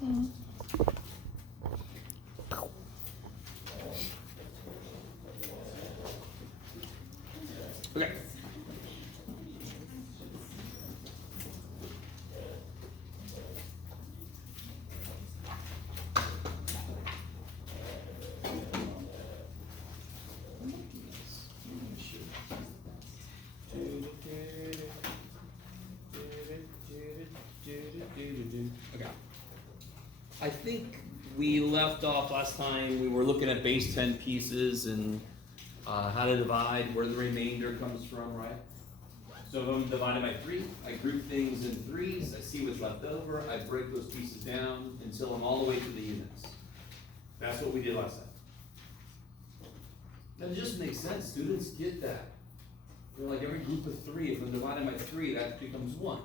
Okay. Okay. I think we left off last time, we were looking at base 10 pieces and how to divide, where the remainder comes from, right? So if I'm divided by 3, I group things in 3s, I see what's left over, I break those pieces down until I'm all the way to the units. That's what we did last time. That just makes sense, students get that. They're like every group of 3, if I'm dividing by 3, that becomes 1.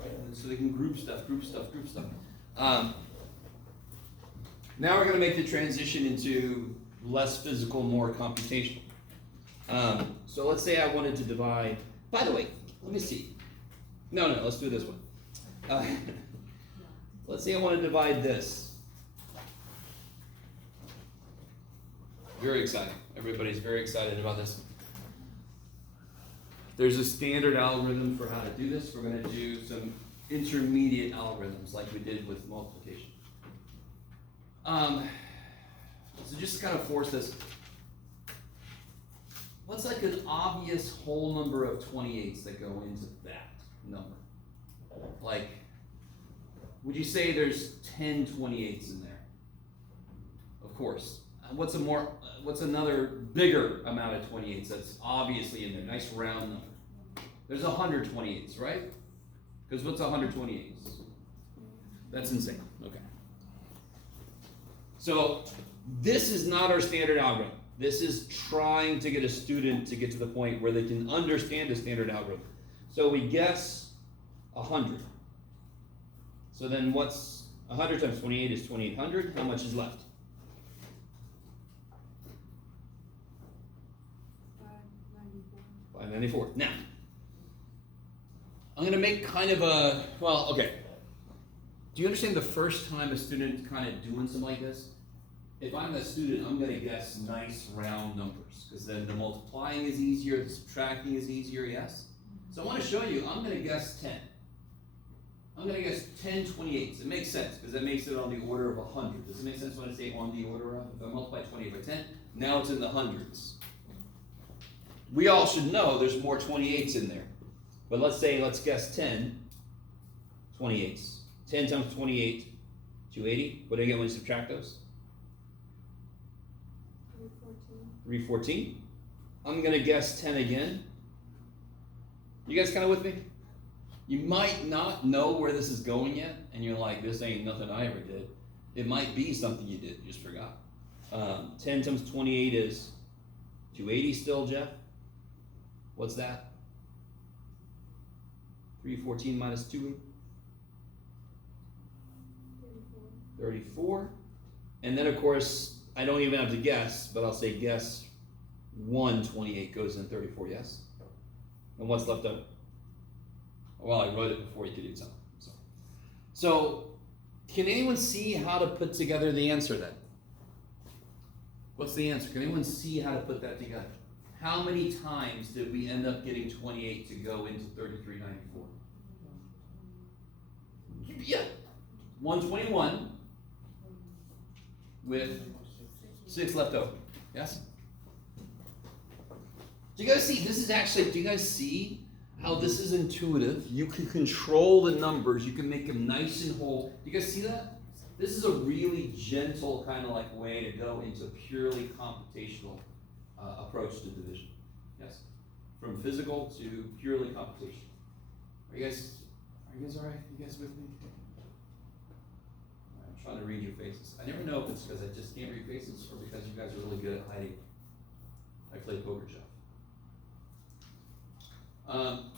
Right? And so they can group stuff, group stuff, group stuff. Now we're going to make the transition into less physical, more computational. So let's say I wanted to divide, by the way, let me see. No, let's do this one. Let's say I want to divide this. Very exciting. Everybody's very excited about this. There's a standard algorithm for how to do this. We're going to do some intermediate algorithms like we did with multiplication. So just to kind of force this, what's like an obvious whole number of 28s that go into that number? Like, would you say there's 10 28s in there? Of course. What's another bigger amount of 28s that's obviously in there? Nice round number. There's 128s, right? Because what's 128s? That's insane. Okay. So this is not our standard algorithm. This is trying to get a student to get to the point where they can understand the standard algorithm. So we guess 100. So then what's 100 times 28 is 2800. How much is left? 594. Now, I'm going to make kind of a, well, okay. Do you understand the first time a student kind of doing something like this? If I'm a student, I'm going to guess nice round numbers, because then the multiplying is easier, the subtracting is easier, yes? So I want to show you, I'm going to guess 10. I'm going to guess 10 28s. It makes sense, because that makes it on the order of 100. Does it make sense when I say on the order of? If I multiply 28 by 10, now it's in the hundreds. We all should know there's more 28s in there. But let's guess 10 28s. 10 times 28, 280. What do I get when you subtract those? 314. I'm going to guess 10 again. You guys kind of with me? You might not know where this is going yet, and you're like, this ain't nothing I ever did. It might be something you did, you just forgot. 10 times 28 is 280 still, Jeff? What's that? 314 minus 2? 34. And then, of course, I don't even have to guess, but I'll say guess 128 goes in 34, yes? And what's left over? Well, I wrote it before you could do something. So, can anyone see how to put together the answer then? What's the answer? Can anyone see how to put that together? How many times did we end up getting 28 to go into 3394? Yeah. 121 with 6 left over. Yes? Do you guys see? This is actually, do you guys see how this is intuitive? You can control the numbers. You can make them nice and whole. Do you guys see that? This is a really gentle kind of like way to go into purely computational approach to division. Yes? From physical to purely computational. Are you guys all right? You guys with me? I'm trying to read your faces. I never know if it's because I just can't read faces or because you guys are really good at hiding. I play poker, Jeff.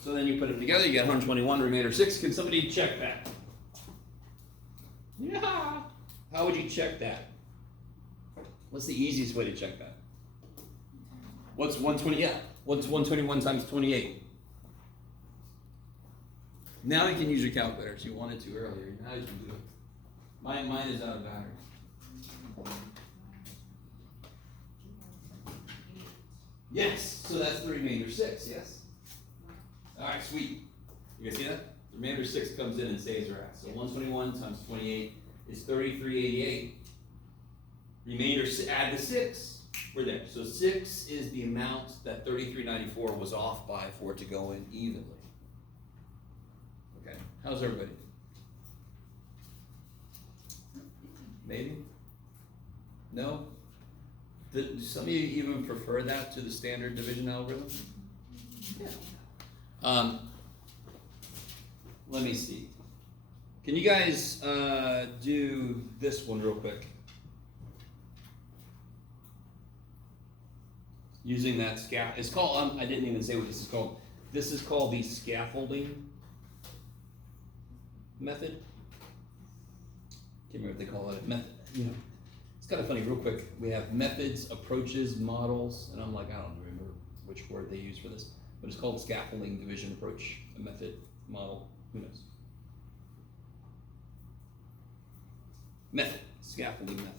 So then you put them together, you get 121, remainder 6. Can somebody check that? Yeah. How would you check that? What's the easiest way to check that? What's 120? Yeah. What's 121 times 28? Now you can use your calculator if you wanted to earlier. Now you can do it. Mine is out of battery. Yes, so that's the remainder 6, yes? Alright, sweet. You guys see that? The remainder 6 comes in and saves our ass. So 121 times 28 is 3388. Remainder, add the 6. We're there. So 6 is the amount that 3394 was off by for it to go in evenly. Okay, how's everybody? Maybe? No? Do some of you even prefer that to the standard division algorithm? Yeah. Let me see. Can you guys do this one real quick? Using that it's called, I didn't even say what this is called. This is called the scaffolding method. Can't remember if they call it a method. You know, it's kind of funny, real quick. We have methods, approaches, models, and I'm like, I don't remember which word they use for this, but it's called scaffolding, division, approach, a method, model, who knows? Method, scaffolding method.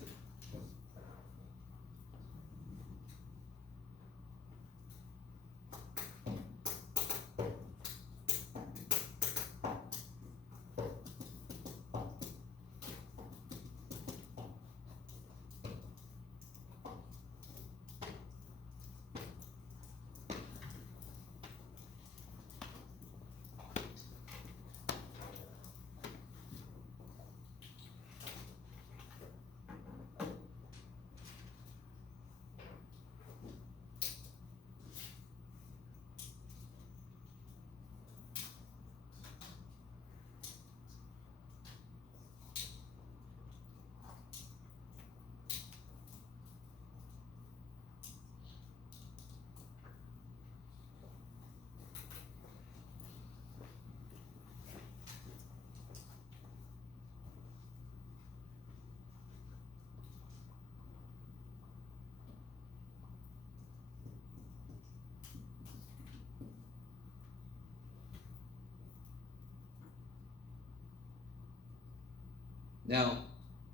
Now,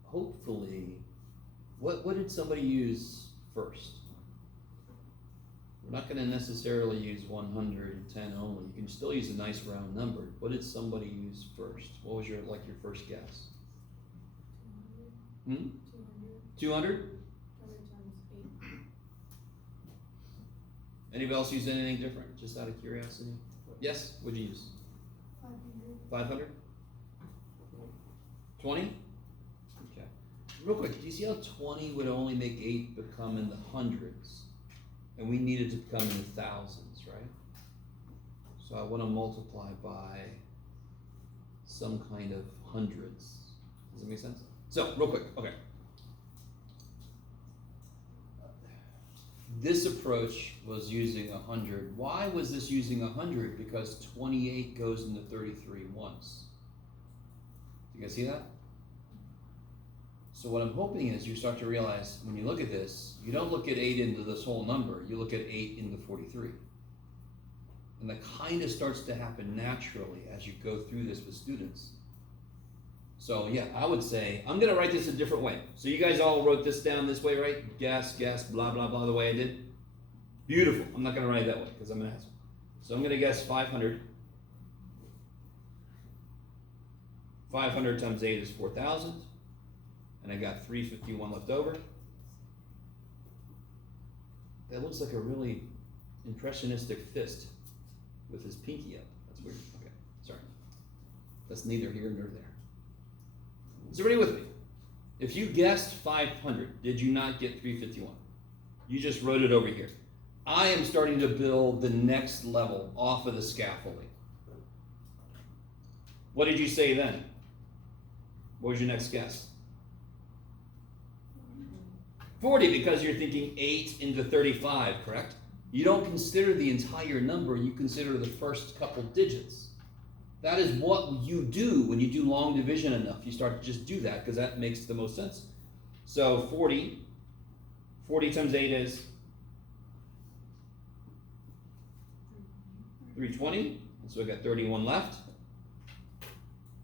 hopefully, what did somebody use first? We're not going to necessarily use 110 only. You can still use a nice round number. What did somebody use first? What was your first guess? 200. 200? 100 times 8. Anybody else use anything different? Just out of curiosity? Yes? What'd you use? 500. 500? 20? Okay. Real quick, do you see how 20 would only make 8 become in the hundreds? And we needed to become in the thousands, right? So I want to multiply by some kind of hundreds. Does that make sense? So, real quick, okay. This approach was using 100. Why was this using 100? Because 28 goes into 33 once. You guys see that? So what I'm hoping is you start to realize when you look at this, you don't look at 8 into this whole number, you look at 8 into 43. And that kind of starts to happen naturally as you go through this with students. So yeah, I would say, I'm gonna write this a different way. So you guys all wrote this down this way, right? Guess, blah, blah, blah, the way I did. Beautiful, I'm not gonna write it that way because I'm gonna ask. So I'm gonna guess 500. 500 times 8 is 4,000. And I got 351 left over. That looks like a really impressionistic fist with his pinky up. That's weird. Okay, sorry. That's neither here nor there. Is everybody with me? If you guessed 500, did you not get 351? You just wrote it over here. I am starting to build the next level off of the scaffolding. What did you say then? What was your next guess? 40, because you're thinking 8 into 35, correct? You don't consider the entire number, you consider the first couple digits. That is what you do when you do long division enough. You start to just do that because that makes the most sense. So 40 times 8 is 320, and so we got 31 left.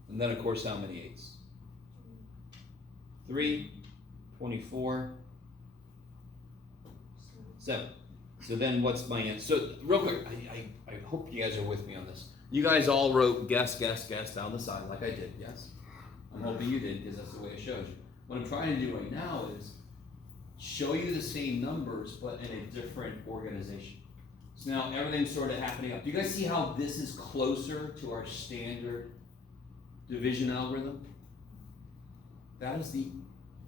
And then of course how many 8s? 3, 24, 7. So then what's my answer? So real quick, I hope you guys are with me on this. You guys all wrote guess down the side like I did, yes? I'm hoping you did because that's the way it shows you. What I'm trying to do right now is show you the same numbers but in a different organization. So now everything's sort of happening up. Do you guys see how this is closer to our standard division algorithm? That is the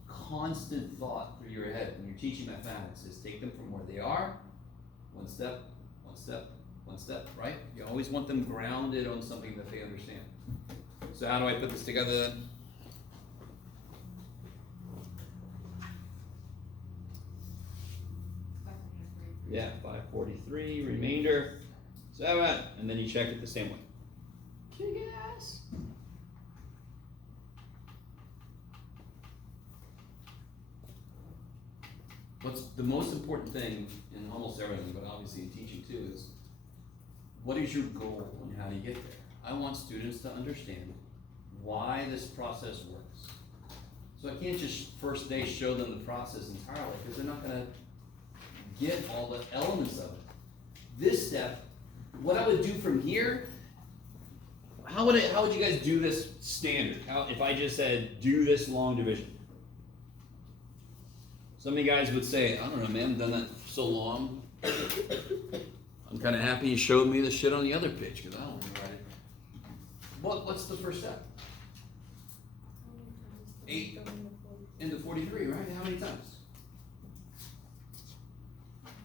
constant thought through your head when you're teaching mathematics, is take them from where they are, one step, one step, one step, right? You always want them grounded on something that they understand. So how do I put this together then? Yeah, 543, remainder, 7, and then you check it the same way. Kick ass. What's the most important thing in almost everything, but obviously in teaching too, is what is your goal and how do you get there? I want students to understand why this process works. So I can't just first day show them the process entirely because they're not going to get all the elements of it. This step, what I would do from here, how would you guys do this standard? If I just said do this long division? Some of you guys would say, I don't know, man, I've done that for so long. I'm kind of happy you showed me the shit on the other page because I don't remember it. What's the first step? 8 into 43, right? How many times?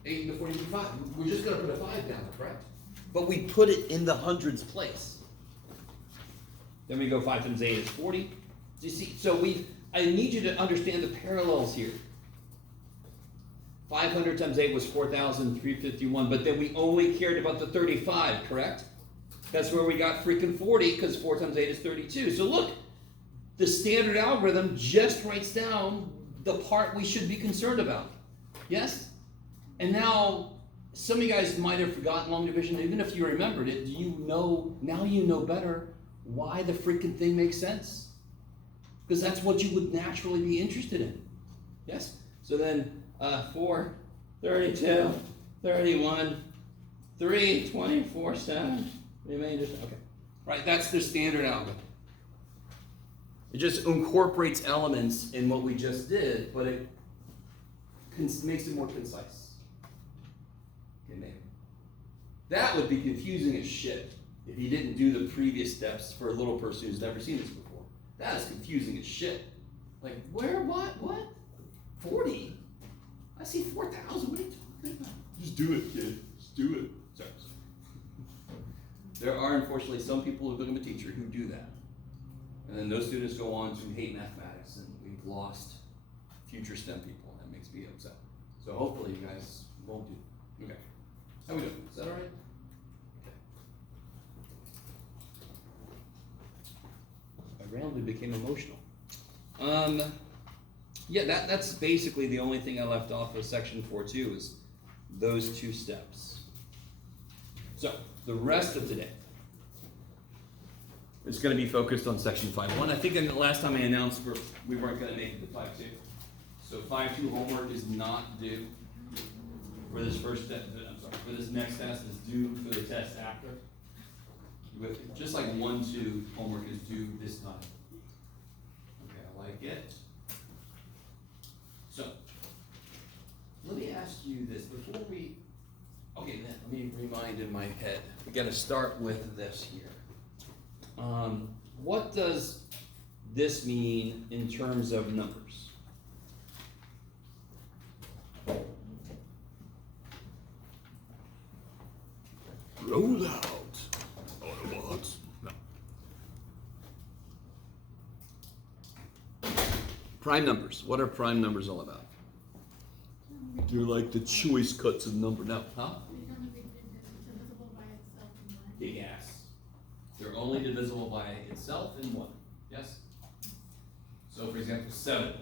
8 into 43, 5. We're just going to put a 5 down, correct? But we put it in the hundreds place. Then we go 5 times 8 is 40. Do you see? So I need you to understand the parallels here. 500 times 8 was 4,351, but then we only cared about the 35, correct? That's where we got freaking 40, because 4 times 8 is 32. So look, the standard algorithm just writes down the part we should be concerned about. Yes? And now, some of you guys might have forgotten long division, even if you remembered it, now you know better why the freaking thing makes sense. Because that's what you would naturally be interested in. Yes? So then, 4, 32, 31, 3, 24, 7, remainder, okay. Right, that's the standard algorithm. It just incorporates elements in what we just did, but it makes it more concise. Okay, maybe. That would be confusing as shit if you didn't do the previous steps for a little person who's never seen this before. That is confusing as shit. Like, where, what? 40? I see 4,000. What are you talking about? Just do it, kid. Just do it. Sorry. There are, unfortunately, some people who become a teacher who do that. And then those students go on to hate mathematics, and we've lost future STEM people. That makes me upset. So hopefully you guys won't do it. Okay. How we doing? Is that all right? Okay. I randomly became emotional. Yeah, that's basically the only thing I left off of section 4.2 is those 2 steps. So, the rest of today is going to be focused on section 5.1. I think the last time I announced we weren't going to make it to 5.2. So 5.2 homework is not due for this first test. I'm sorry, for this next test is due for the test after. Just like 1.2 homework is due this time. Okay, I like it. So, let me ask you this before we. Okay, then let me remind in my head. We got to start with this here. What does this mean in terms of numbers? Roll out. Autobots. No. Prime numbers. What are prime numbers all about? They're like the choice cuts of number. No. Huh? Big ass. They're only divisible by itself in 1. Yes? So for example, 7.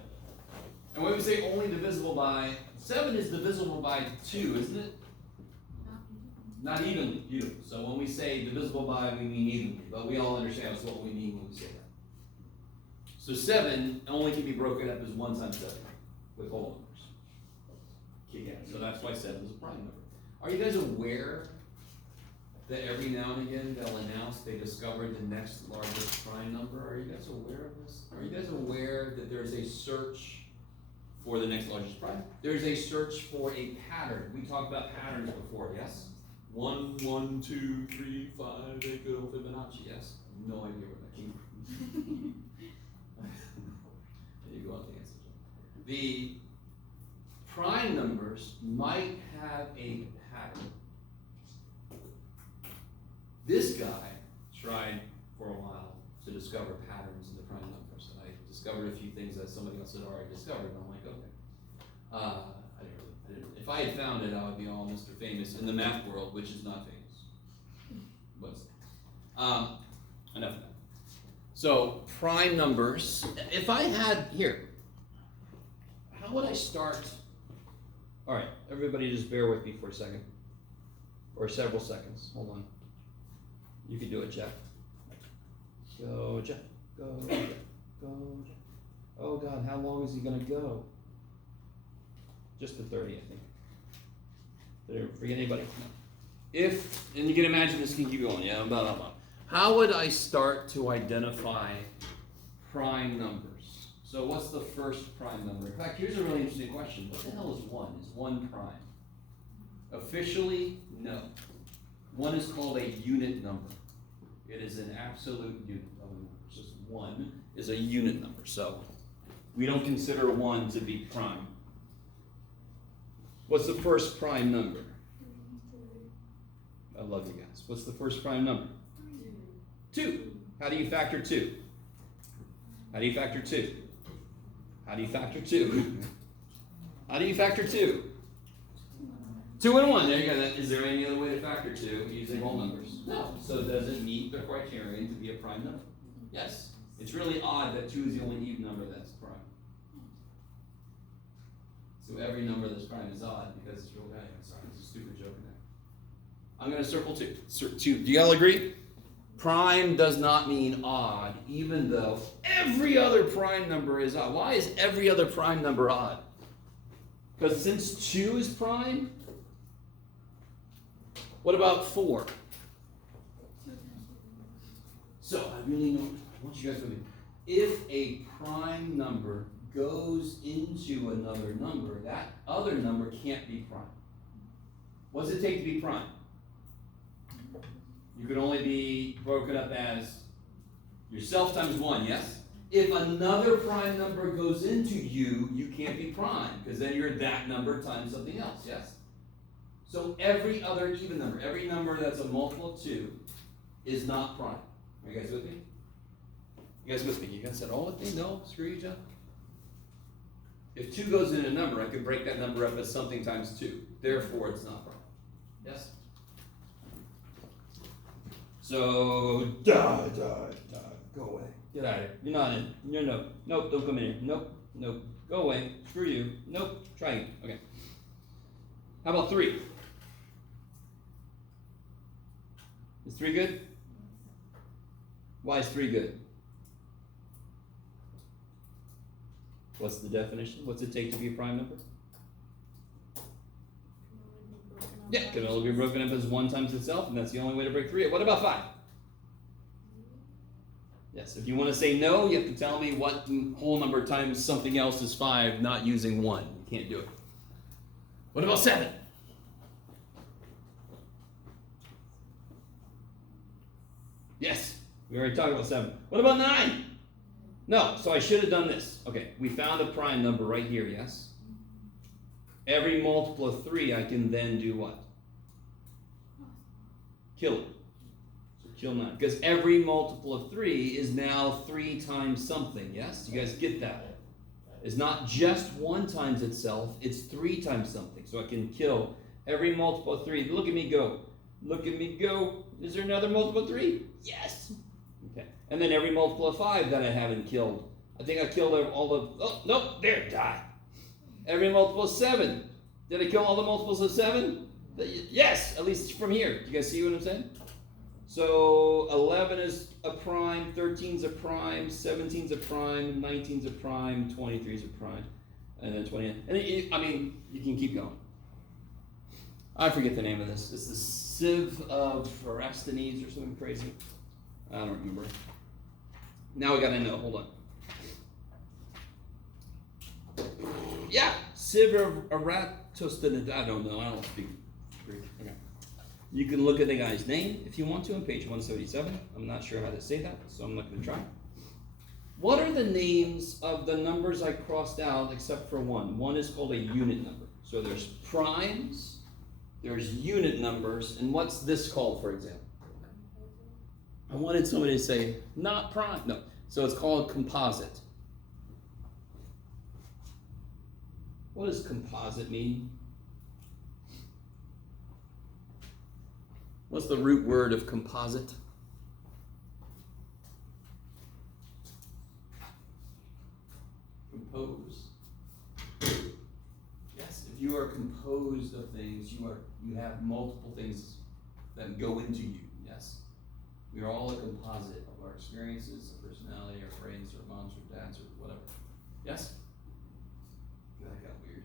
And when we say only divisible by, 7 is divisible by 2, isn't it? Not evenly. Beautiful. So when we say divisible by, we mean evenly. But we all understand that's what we mean when we say that. So 7 only can be broken up as 1 times 7 with whole numbers. Okay, yeah, so that's why 7 is a prime number. Are you guys aware that every now and again they'll announce they discovered the next largest prime number? Are you guys aware of this? Are you guys aware that there's a search for the next largest prime? There's a search for a pattern. We talked about patterns before, yes? 1, 1, 2, 3, 5, they good old Fibonacci, yes? No idea where that came from. There you go on the answer. The prime numbers might have a pattern. This guy tried for a while to discover patterns in the prime numbers, and I discovered a few things that somebody else had already discovered, and I'm like, okay. I didn't, if I had found it, I would be all Mr. Famous in the math world, which is not famous. What's enough of that. So, prime numbers, if I had, here, how would I start? All right, everybody just bear with me for a second, or several seconds, hold on. You can do it, Jeff. Go, Jeff. Go, Jeff. Go, Jeff. Oh, God, how long is he going to go? Just to 30, I think. Did I forget anybody? No. If, and you can imagine this can keep going, yeah? Blah, blah, blah. How would I start to identify prime numbers? So what's the first prime number? In fact, here's a really interesting question. What the hell is 1? Is 1 prime? Officially, no. 1 is called a unit number. It is an absolute unit of a number. Just 1 is a unit number. So we don't consider 1 to be prime. What's the first prime number? I love you guys. What's the first prime number? 2. How do you factor 2? How do you factor 2? How do you factor 2? How do you factor 2? 2 and 1. There you go. Is there any other way to factor 2 using whole numbers? No. So does it meet the criterion to be a prime number? Yes. It's really odd that 2 is the only even number that's prime. So every number that's prime is odd because it's real value. Sorry, it's a stupid joke in there. I'm going to circle 2. 2. Do y'all agree? Prime does not mean odd, even though every other prime number is odd. Why is every other prime number odd? Because since 2 is prime, what about 4? So I really know, I want you guys with me. If a prime number goes into another number, that other number can't be prime. What does it take to be prime? You could only be broken up as yourself times 1, yes? If another prime number goes into you, you can't be prime, because then you're that number times something else, yes? So every other even number, every number that's a multiple of 2 is not prime. Are you guys with me? You guys with me? You guys said, oh, what thing? No, screw you, John. If 2 goes in a number, I could break that number up as something times 2. Therefore, it's not prime. Yes? So, die, go away. Get out of here. You're not in. No. Nope, don't come in here. Nope. Go away. Screw you. Nope. Try again. Okay. How about 3? Is 3 good? Why is 3 good? What's the definition? What's it take to be a prime number? Yeah, it can only be broken up as 1 times itself, and that's the only way to break 3. What about 5? Yes, if you want to say no, you have to tell me what whole number times something else is 5, not using 1. You can't do it. What about 7? Yes, we already talked about 7. What about 9? No, so I should have done this. Okay, we found a prime number right here, yes? Every multiple of 3, I can then do what? Kill it. So kill 9. Because every multiple of 3 is now 3 times something, yes? You guys get that? It's not just 1 times itself, it's 3 times something. So I can kill every multiple of 3. Look at me go. Look at me go. Is there another multiple of 3? Yes. Okay. And then every multiple of 5 that I haven't killed. I think I killed all the, oh, nope, there, die. Every multiple of 7. Did I kill all the multiples of 7? Yes, at least from here. Do you guys see what I'm saying? So 11 is a prime, 13 is a prime, 17 is a prime, 19 is a prime, 23 is a prime, and then 20. And I mean, you can keep going. I forget the name of this. It's the sieve of Eratosthenes or something crazy. I don't remember. Now we gotta know. Hold on. Yeah, sieve of Eratosthenes. I don't know. I don't speak Greek. Okay. You can look at the guy's name if you want to on page 177. I'm not sure how to say that, so I'm not going to try. What are the names of the numbers I crossed out except for one? One is called a unit number. So there's primes, there's unit numbers, and what's this called, for example? I wanted somebody to say, not prime. No. So it's called composite. What does composite mean? What's the root word of composite? Compose. Yes, if you are composed of things, you have multiple things that go into you. Yes, we are all a composite of our experiences, our personality, our brains, our moms, or dads, or whatever. Yes. That got weird.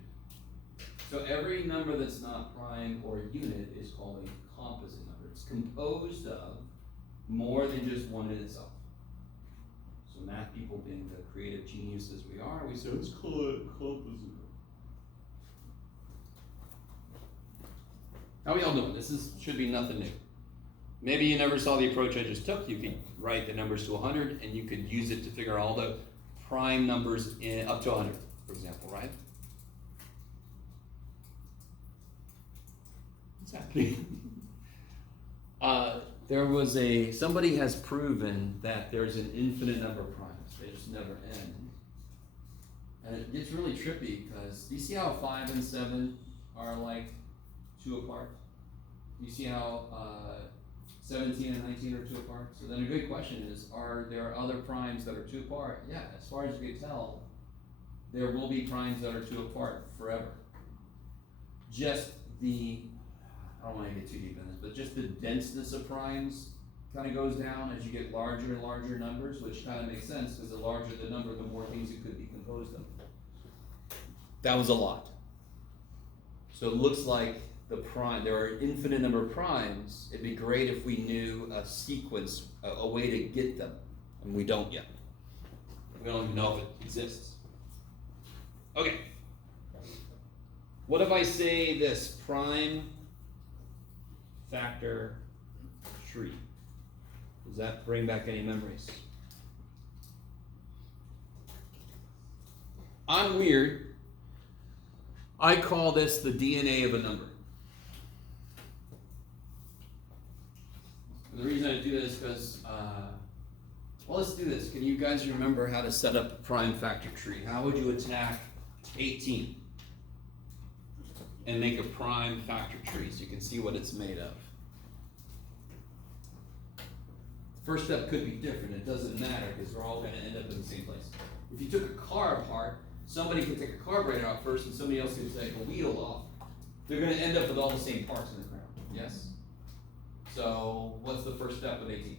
So every number that's not prime or unit is called a composite number. It's composed of more than just one in itself. So math people, being the creative geniuses we are, we say it's called a composite. How are we all doing? Should be nothing new. Maybe you never saw the approach I just took. You could write the numbers to 100 and you could use it to figure all the prime numbers up to 100, for example, right? What's happening? Somebody has proven that there's an infinite number of primes. They just never end. And it gets really trippy because do you see how 5 and 7 are like 2 apart? Do you see how 17 and 19 are 2 apart? So then a good question is, are there other primes that are 2 apart? Yeah, as far as you can tell, there will be primes that are 2 apart forever. Just I don't want to get too deep in this, but just the denseness of primes kind of goes down as you get larger and larger numbers, which kind of makes sense because the larger the number, the more things it could be composed of. That was a lot. So it looks like there are an infinite number of primes. It'd be great if we knew a sequence, a way to get them, and we don't yet. We don't even know if it exists. Okay. What if I say this prime factor tree? Does that bring back any memories? I'm weird. I call this the DNA of a number. And the reason I do this is because, well, let's do this. Can you guys remember how to set up a prime factor tree? How would you attack 18 and make a prime factor tree so you can see what it's made of? First step could be different. It doesn't matter because they're all going to end up in the same place. If you took a car apart, somebody could take a carburetor out first and somebody else could take a wheel off. They're going to end up with all the same parts in the ground. Yes? So what's the first step with 18?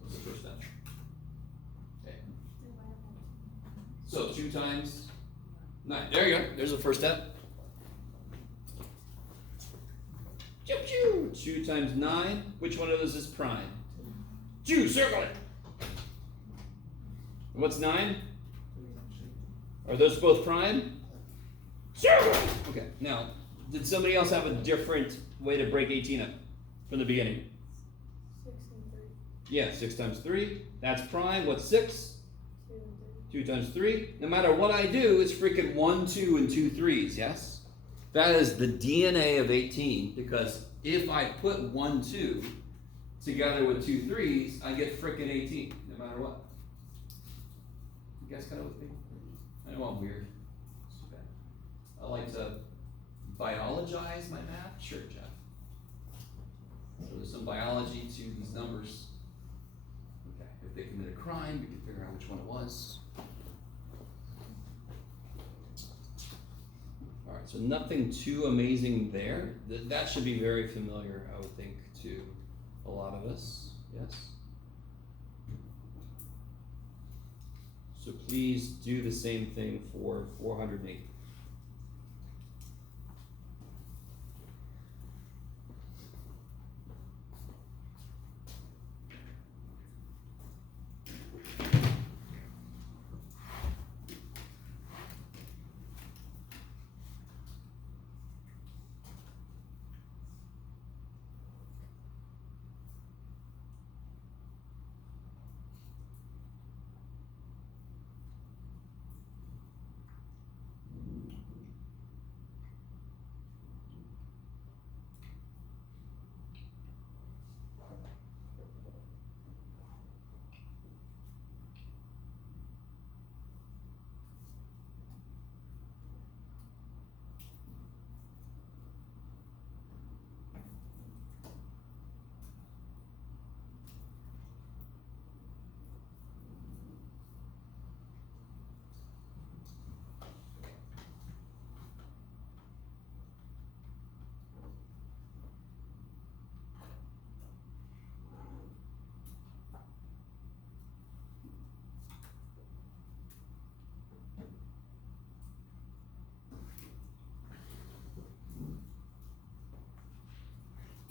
What's the first step? Okay. So 2 times 9. There you go. There's the first step. 2 times 9. Which one of those is prime? 2. Circle it. And what's 9? Are those both prime? Circle it. Okay. Now, did somebody else have a different way to break 18 up from the beginning? 6 and 3. Yeah, 6 times 3. That's prime. What's 6? 2 and 2 3. times 3. No matter what I do, it's freaking 1, 2, and 2 3s, yes? That is the DNA of 18, because if I put 1, 2 together with 2 3s, I get freaking 18, no matter what. You guys kind of with me? I know I'm weird. It's too bad. I like to biologize my math. Sure, Jeff. So there's some biology to these numbers. Okay, if they commit a crime, we can figure out which one it was. Alright, Alright, so nothing too amazing there. That should be very familiar, I would think, to a lot of us. Yes? So please do the same thing for 408.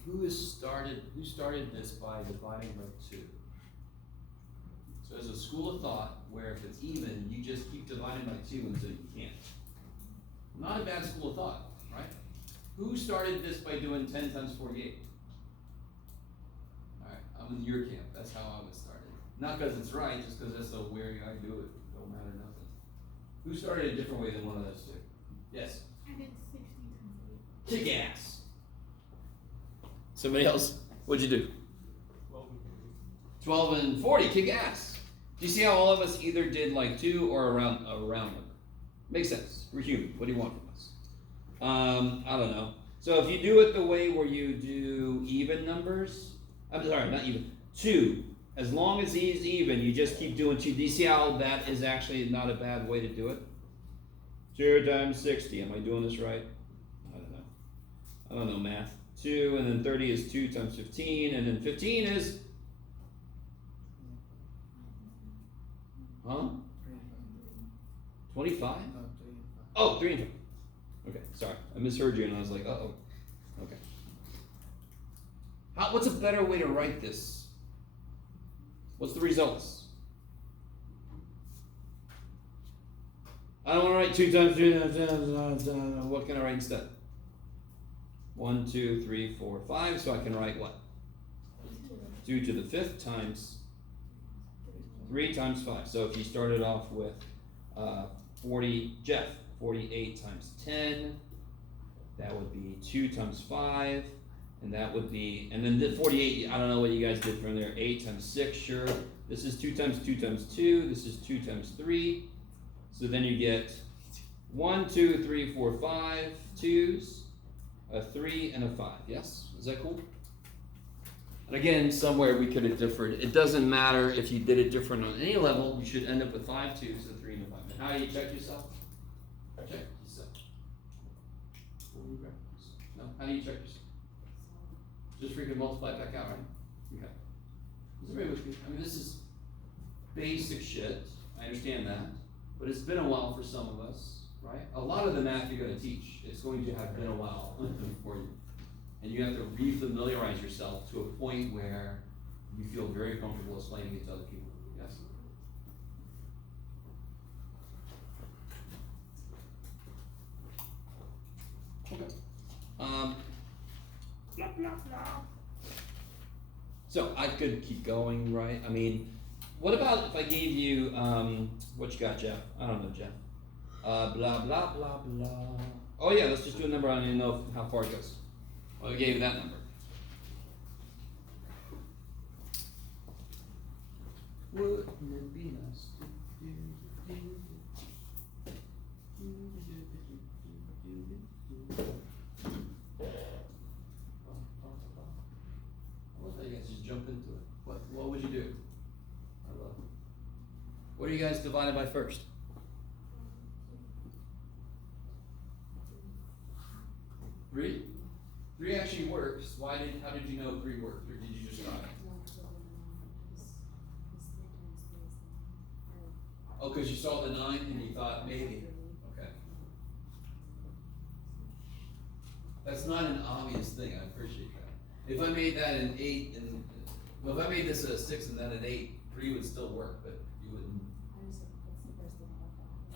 Who started this by dividing by 2? So there's a school of thought where if it's even, you just keep dividing by 2 until you can't. Not a bad school of thought, right? Who started this by doing 10 times 48? Alright, I'm in your camp. That's how I was started. Not because it's right, just because that's the way I do it. Don't matter nothing. Who started a different way than one of those 2? Yes? I did 60 times 8. Kick ass. Somebody else? What'd you do? 12 and 40. Kick ass. Do you see how all of us either did like 2 or a round number? Makes sense. We're human. What do you want from us? I don't know. So if you do it the way where you do even numbers, I'm sorry, not even, 2. As long as he's even, you just keep doing 2. Do you see how that is actually not a bad way to do it? 2 times 60. Am I doing this right? I don't know. I don't know math. 2, and then 30 is 2 times 15, and then 15 is, huh? 25? Oh, 3 and 5. Okay, sorry. I misheard you, and I was like, uh-oh. Okay. What's a better way to write this? What's the results? I don't want to write 2 times 3 times, what can I write instead? 1, 2, 3, 4, 5, so I can write what? 2 to the 5th times 3 times 5. So if you started off with 48 times 10, that would be 2 times 5, and that would be, and then the 48, I don't know what you guys did from there, 8 times 6, sure. This is 2 times 2 times 2, this is 2 times 3, so then you get 1, 2, 3, 4, 5 2s, a 3 and a 5. Yes? Is that cool? And again, somewhere we could have differed. It doesn't matter if you did it different on any level, you should end up with 5 2s, a 3 and a 5. And how do you check yourself? Check yourself. No? How do you check yourself? Just freaking multiply it back out, right? Okay. Is everybody with me? I mean, this is basic shit. I understand that. But it's been a while for some of us, right? A lot of the math you're going to teach, it's going to have been a while for you. And you have to re-familiarize yourself to a point where you feel very comfortable explaining it to other people. Yes? Okay. Blah, blah, blah. So I could keep going, right? I mean, what about if I gave you, what you got, Jeff? I don't know, Jeff. Blah, blah, blah, blah. Oh yeah, let's just do a number. I don't even know how far it goes. Well, I gave you that number. Wouldn't it be nice to I love how you guys just jump into it. What would you do? I love it. What are you guys divided by first? 3? 3 actually works. How did you know 3 worked, or did you just try it? Oh, because you saw the 9 and you thought maybe. Okay. That's not an obvious thing. I appreciate that. If I made that an 8 and well, if I made this a 6 and then an 8, 3 would still work, but you wouldn't.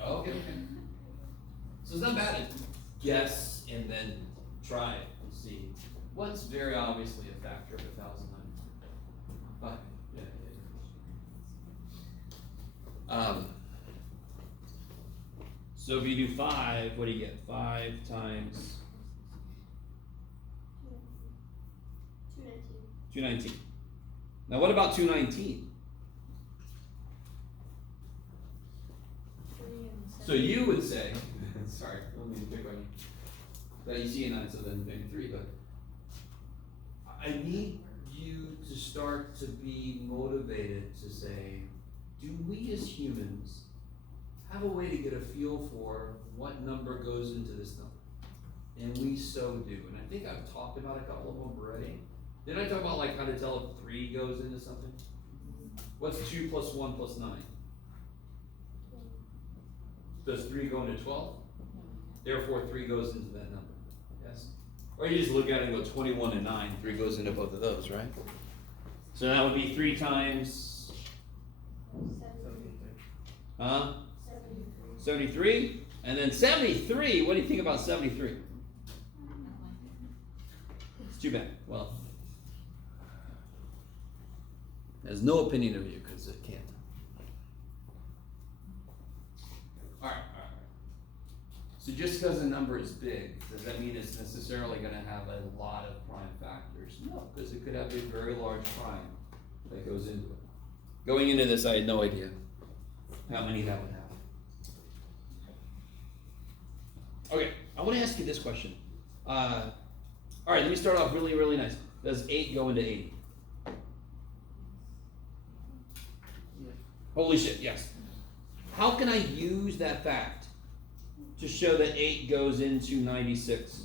Oh, okay. So it's not bad to guess and then try it and see. What's very obviously a factor of 1,090? 5. Yeah. So if you do 5, what do you get? 5 times 219. Now what about 219? So you would say, sorry, I don't mean to pick on you, that you see a 9, so then maybe 3, but I need you to start to be motivated to say, do we as humans have a way to get a feel for what number goes into this number? And we so do. And I think I've talked about a couple of them already. Didn't I talk about like how to tell if 3 goes into something? What's 2 plus 1 plus 9? Does 3 go into 12? Therefore 3 goes into that number. Yes? Or you just look at it and go 21 and 9, 3 goes into both of those, right? So that would be 3 times 73. And then 73, what do you think about 73? It's too bad. Well, it has no opinion of you because it can't. All right. So just because a number is big, does that mean it's necessarily going to have a lot of prime factors? No, because it could have a very large prime that goes into it. Going into this, I had no idea how many that would have. Okay, I want to ask you this question. All right, let me start off really, really nice. Does 8 go into 80? Holy shit, yes. How can I use that fact to show that 8 goes into 96?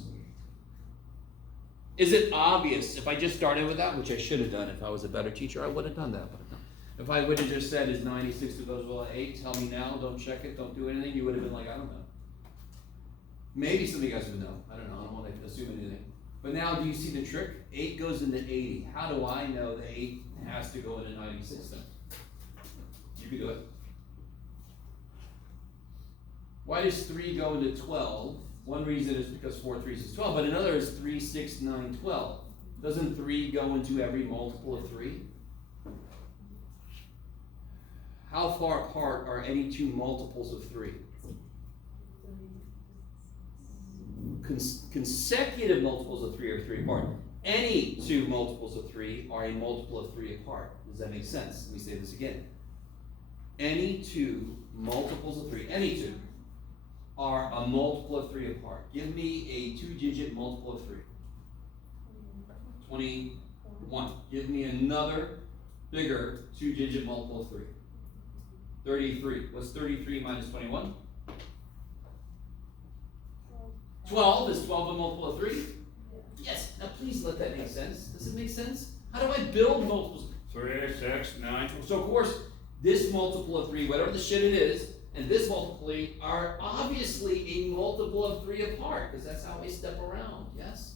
Is it obvious? If I just started with that, which I should have done if I was a better teacher, I would have done that. But if I would have just said, is 96 divisible by 8? Tell me now, don't check it, don't do anything, you would have been like, I don't know. Maybe some of you guys would know. I don't know, I don't want to assume anything. But now, do you see the trick? 8 goes into 80. How do I know that 8 has to go into 96 then? You can do it. Why does 3 go into 12? One reason is because 4 3s is 12, but another is 3, 6, 9, 12. Doesn't 3 go into every multiple of 3? How far apart are any 2 multiples of 3? Consecutive multiples of 3 are 3 apart. Any 2 multiples of 3 are a multiple of 3 apart. Does that make sense? Let me say this again. Any 2 multiples of 3, any 2, are a multiple of 3 apart. Give me a 2-digit multiple of 3. 21. Give me another bigger 2-digit multiple of 3. 33. What's 33 minus 21? 12. Is 12 a multiple of 3? Yes. Now please let that make sense. Does it make sense? How do I build multiples? 3, 6, 9. So of course, this multiple of 3, whatever the shit it is, and this multiple are obviously a multiple of 3 apart, because that's how I step around, yes?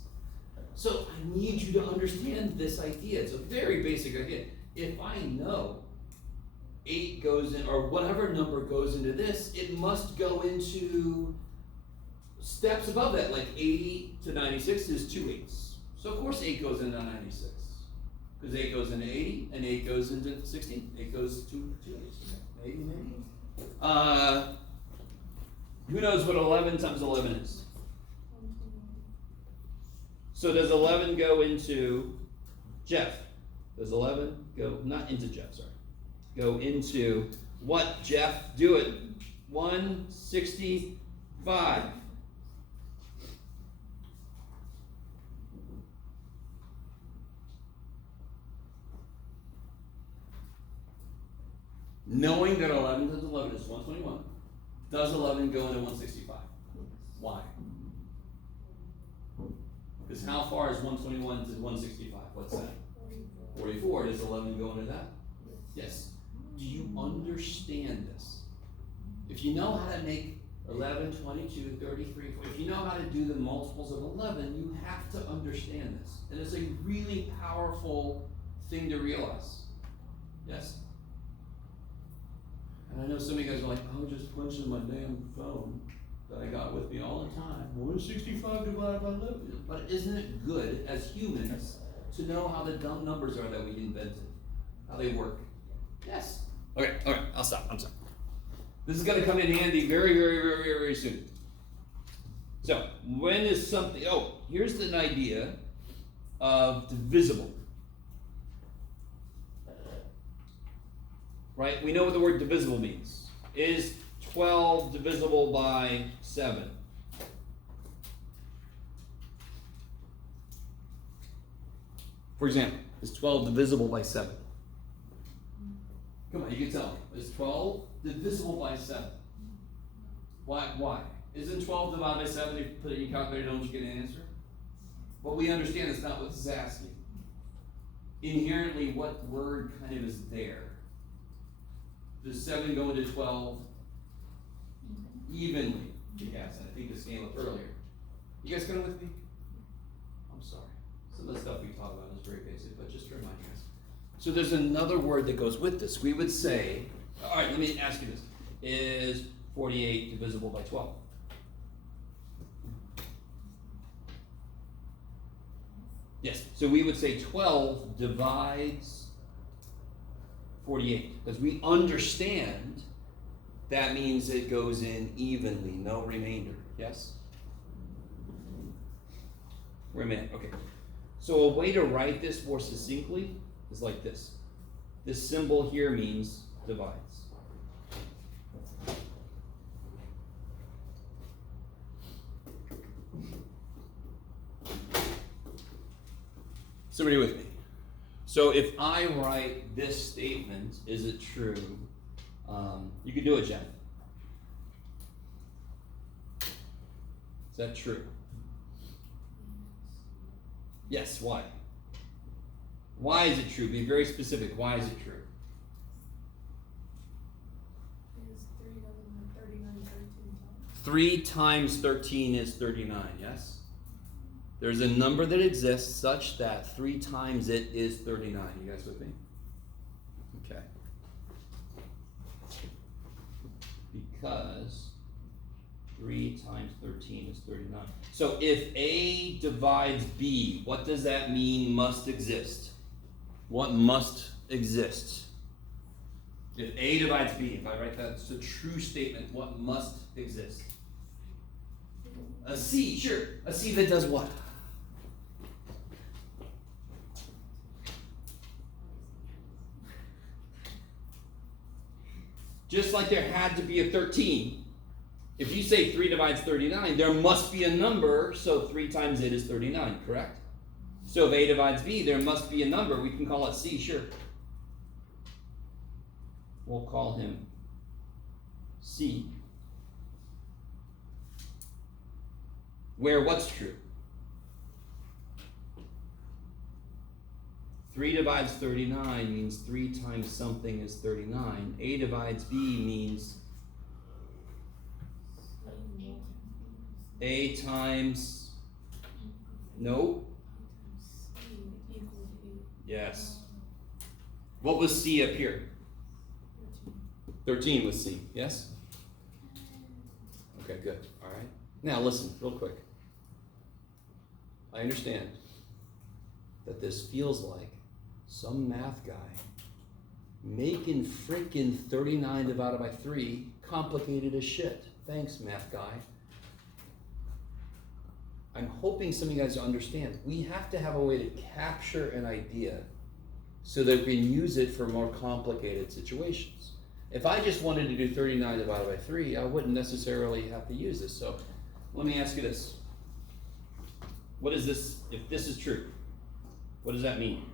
So I need you to understand this idea. It's a very basic idea. If I know 8 goes in, or whatever number goes into this, it must go into steps above that, like 80 to 96 is 2 8s. So of course 8 goes into 96. Because 8 goes into 80, and 8 goes into 16. 8 goes to 2 8s. Maybe. Who knows what 11 times 11 is? So does 11 go into Jeff? Does 11 go, not into Jeff, sorry. Go into what, Jeff? Do it. 165. Knowing that 11 times 11 is 121, does 11 go into 165? Why? Because how far is 121 to 165? What's that? 44. Does 11 go into that? Yes. Do you understand this? If you know how to make 11, 22, 33, 40, if you know how to do the multiples of 11, you have to understand this. And it's a really powerful thing to realize. Yes? And I know some of you guys are like, oh, just punching my damn phone that I got with me all the time. 165 divided by 11. But isn't it good as humans to know how the dumb numbers are that we invented? How they work? Yes. Okay, I'll stop. I'm sorry. This is going to come in handy very, very, very, very, very soon. So, when is something, here's an idea of divisible. Right? We know what the word divisible means. Is 12 divisible by 7? For example, is 12 divisible by 7? Come on, you can tell me. Is 12 divisible by 7? Why? Isn't 12 divided by 7, if you put it in your calculator, don't you get an answer? But we understand that's not what this is asking. Inherently, what word kind of is there? Does 7 go into 12 evenly? Yes, and I think this came up earlier. You guys coming with me? I'm sorry. Some of the stuff we talk about is very basic, but just to remind you guys. So there's another word that goes with this. We would say, all right, let me ask you this. Is 48 divisible by 12? Yes. So we would say 12 divides 48. Because we understand that means it goes in evenly, no remainder. Yes? Wait a minute. Okay. So a way to write this more succinctly is like this. This symbol here means divides. Somebody with me? So if I write this statement, is it true? You can do it, Jen. Is that true? Yes, why? Why is it true? Be very specific. Why is it true? Because 3 times 13 is 39, yes? There's a number that exists such that 3 times it is 39. You guys with me? Okay. Because 3 times 13 is 39. So if A divides B, what does that mean must exist? What must exist? If A divides B, if I write that, it's a true statement, what must exist? A C, sure. A C that does what? Just like there had to be a 13. If you say 3 divides 39, there must be a number, so 3 times it is 39, correct? So if A divides B, there must be a number. We can call it C, sure. We'll call him C. Where what's true? 3 divides 39 means 3 times something is 39. A divides B means A times, no? Yes. What was C up here? 13 was C, yes? Okay, good, all right. Now listen, real quick. I understand that this feels like some math guy making frickin' 39 divided by 3 complicated as shit. Thanks, math guy. I'm hoping some of you guys understand. We have to have a way to capture an idea so that we can use it for more complicated situations. If I just wanted to do 39 divided by 3, I wouldn't necessarily have to use this. So let me ask you this. What is this, if this is true, what does that mean?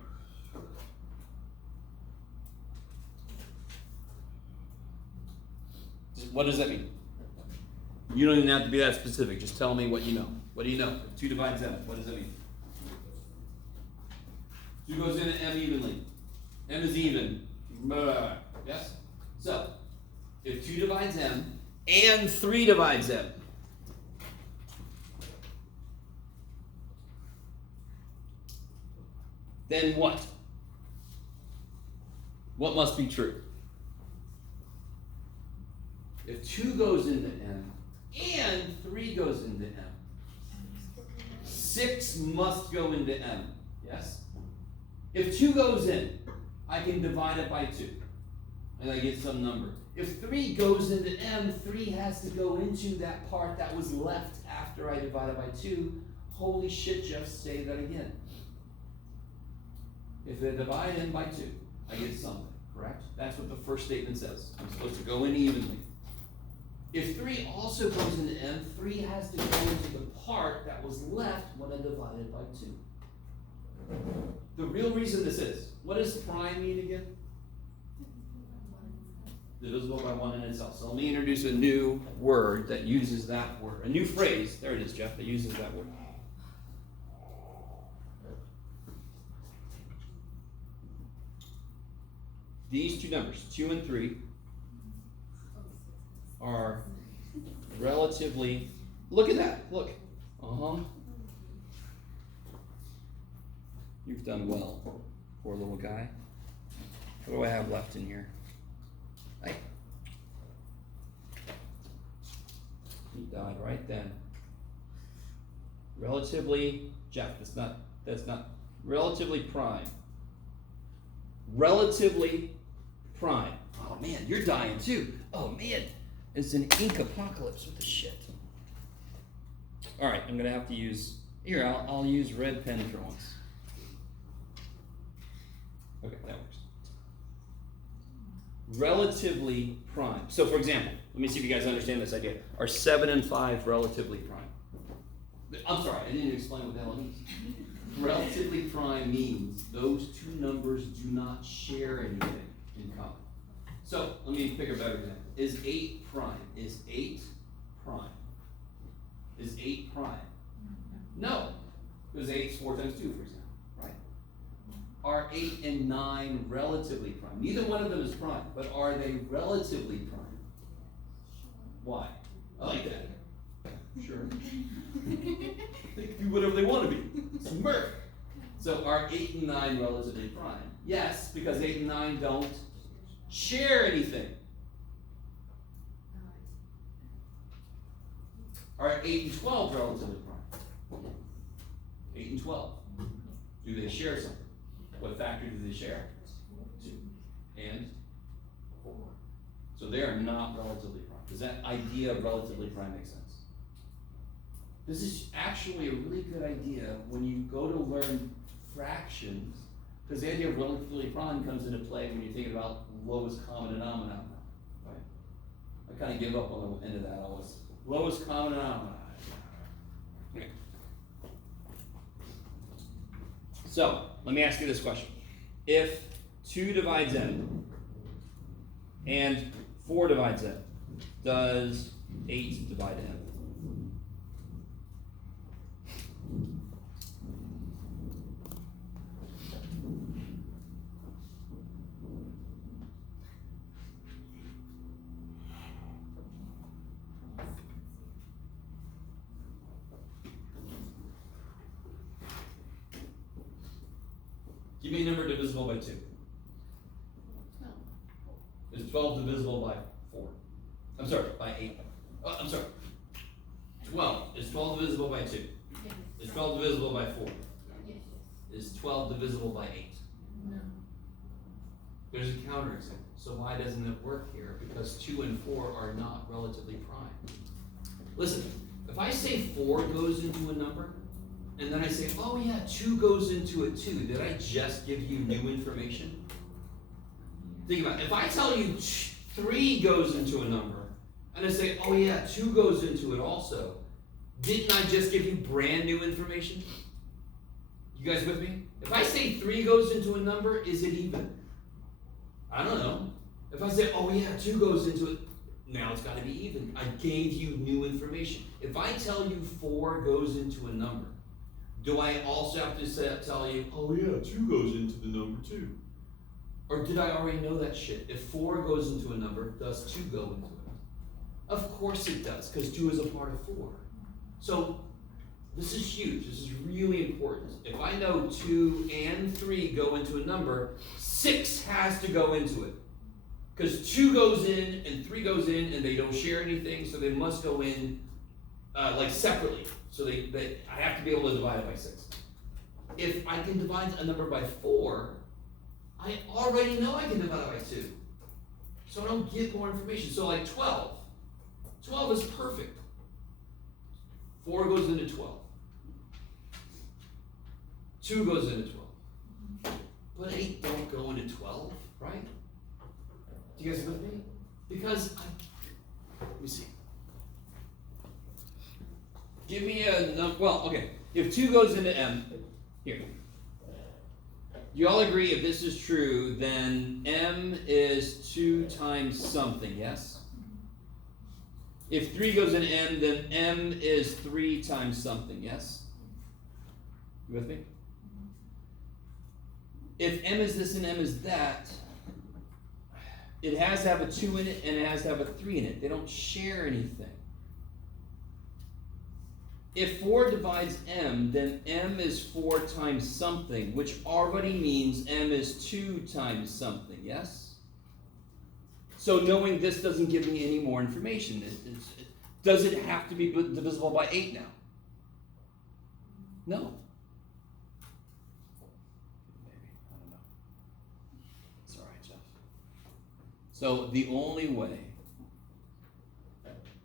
What does that mean? You don't even have to be that specific. Just tell me what you know. What do you know? If 2 divides 7, what does that mean? 2 goes into M evenly. M is even. Blah. Yes? So, if 2 divides M and 3 divides M, then what? What must be true? If 2 goes into M and 3 goes into M, 6 must go into M. Yes? If 2 goes in, I can divide it by 2, and I get some number. If 3 goes into M, 3 has to go into that part that was left after I divided by 2. Holy shit, Jeff, say that again. If I divide M by 2, I get something, correct? That's what the first statement says. I'm supposed to go in evenly. If 3 also goes into M, 3 has to go into the part that was left when I divided by 2. The real reason this is, what does prime mean again? Divisible by 1 in itself. So let me introduce a new word that uses that word. A new phrase, there it is, Jeff, that uses that word. These two numbers, 2 and 3, are relatively, look at that, look. You've done well, poor little guy. What do I have left in here? Hey. He died right then. Relatively, Jeff, that's not, relatively prime. Relatively prime. Oh man, you're dying too. Oh man, it's an ink apocalypse with the shit. All right, I'm gonna have to use, here, I'll use red pen for once. Okay, that works. Relatively prime. So for example, let me see if you guys understand this idea. Are 7 and 5 relatively prime? I'm sorry, I didn't explain what the hell it means. Relatively prime means those two numbers do not share anything in common. So let me pick a better example. Is 8 prime? Is 8 prime? Is 8 prime? No, because 8 is 4 times 2, for example, right? Are 8 and 9 relatively prime? Neither one of them is prime, but are they relatively prime? Why? I like that. Sure. They can do whatever they want to be. It's Murph. So are 8 and 9 relatively prime? Yes, because 8 and 9 don't share anything. Are 8 and 12 relatively prime? 8 and 12. Do they share something? What factor do they share? 2 and 4. So they are not relatively prime. Does that idea of relatively prime make sense? This is actually a really good idea when you go to learn fractions, because the idea of relatively prime comes into play when you're thinking about lowest common denominator, right? I kind of give up on the end of that always. Lowest common denominator. Okay. So, let me ask you this question. If 2 divides n and 4 divides n, does 8 divide n? Give me a number divisible by 2. 12. Is 12 divisible by 4? I'm sorry, by 8. Oh, I'm sorry. 12. Is 12 divisible by 2? Yes. Is 12 divisible by 4? Yes. Is 12 divisible by 8? No. There's a counterexample. So why doesn't it work here? Because 2 and 4 are not relatively prime. Listen, if I say 4 goes into a number, and then I say, oh yeah, 2 goes into it too, did I just give you new information? Think about it. If I tell you 3 goes into a number, and I say, oh yeah, 2 goes into it also, didn't I just give you brand new information? You guys with me? If I say 3 goes into a number, is it even? I don't know. If I say, oh yeah, 2 goes into it, now it's got to be even. I gave you new information. If I tell you 4 goes into a number, Do I also have to tell you, oh yeah, 2 goes into the number 2? Or did I already know that shit? If 4 goes into a number, does 2 go into it? Of course it does, because 2 is a part of 4. So this is huge. This is really important. If I know 2 and 3 go into a number, 6 has to go into it. Because 2 goes in and 3 goes in, and they don't share anything, so they must go in like separately. So I have to be able to divide it by 6. If I can divide a number by 4, I already know I can divide it by 2. So I don't get more information. So like 12. 12 is perfect. 4 goes into 12. 2 goes into 12. But 8 don't go into 12, right? Do you guys with me? Because, let me see. Give me a number, well, okay. If 2 goes into M, here. You all agree if this is true, then M is 2 times something, yes? If 3 goes into M, then M is 3 times something, yes? You with me? If M is this and M is that, it has to have a 2 in it and it has to have a 3 in it. They don't share anything. If 4 divides M, then M is 4 times something, which already means M is 2 times something, yes? So knowing this doesn't give me any more information. Does it have to be divisible by 8 now? No. Maybe, I don't know. It's all right, Jeff. So the only way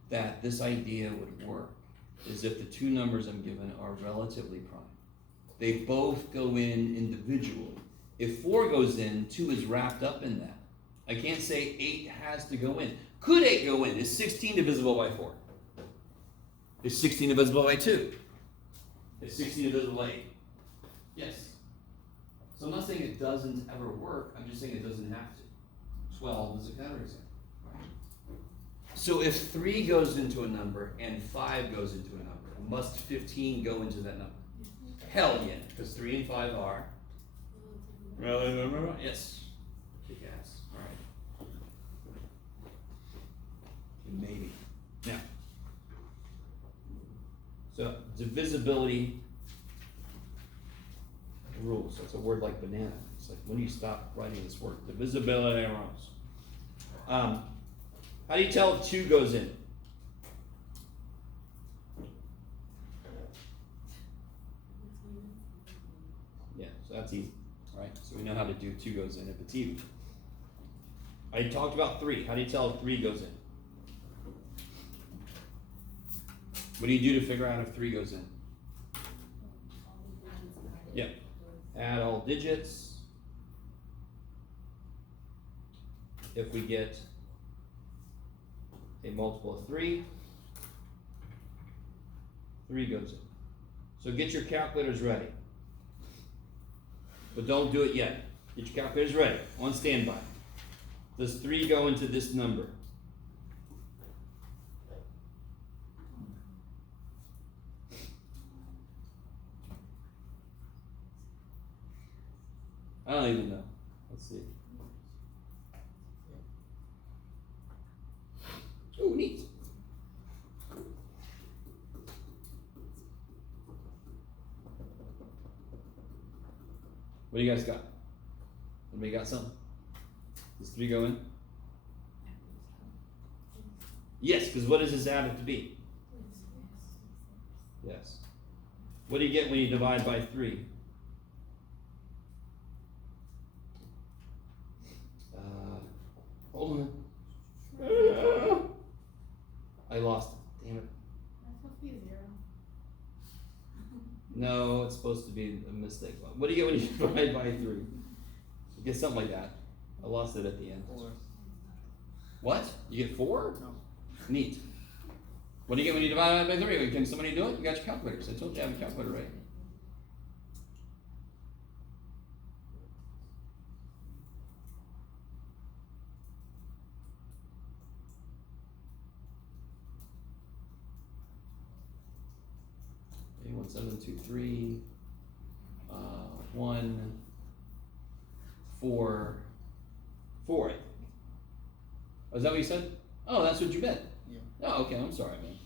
that this idea would work is if the 2 numbers I'm given are relatively prime. They both go in individually. If 4 goes in, 2 is wrapped up in that. I can't say 8 has to go in. Could 8 go in? Is 16 divisible by 4? Is 16 divisible by 2? Is 16 divisible by 8? Yes. So I'm not saying it doesn't ever work. I'm just saying it doesn't have to. 12 is a counterexample. So if 3 goes into a number and 5 goes into a number, must 15 go into that number? Hell yeah, because 3 and 5 are. Yes. Kick ass. All right. Maybe. Now. So divisibility rules. That's a word like banana. It's like, when do you stop writing this word? Divisibility rules. How do you tell if 2 goes in? Yeah, so that's easy, right? So we know how to do 2 goes in if it's even. I talked about 3. How do you tell if 3 goes in? What do you do to figure out if 3 goes in? Yeah, add all digits. If we get a multiple of 3, 3 goes in. So get your calculators ready. But don't do it yet. Get your calculators ready. On standby. Does 3 go into this number? I don't even know. Let's see. Oh, neat. What do you guys got? Anybody got something? Does 3 go in? Yes, because what does this added to be? Yes. What do you get when you divide by 3? Hold on. I lost it. Damn it. That's supposed to be 0. No, it's supposed to be a mistake. What do you get when you divide by 3? You get something like that. I lost it at the end. 4. What? You get 4? No. Neat. What do you get when you divide by 3? Can somebody do it? You got your calculators. I told you I have a calculator, right? Okay, 1723. 1, 4, 4. Oh, is that what you said? Oh, that's what you meant. Yeah. Oh, okay. I'm sorry, man.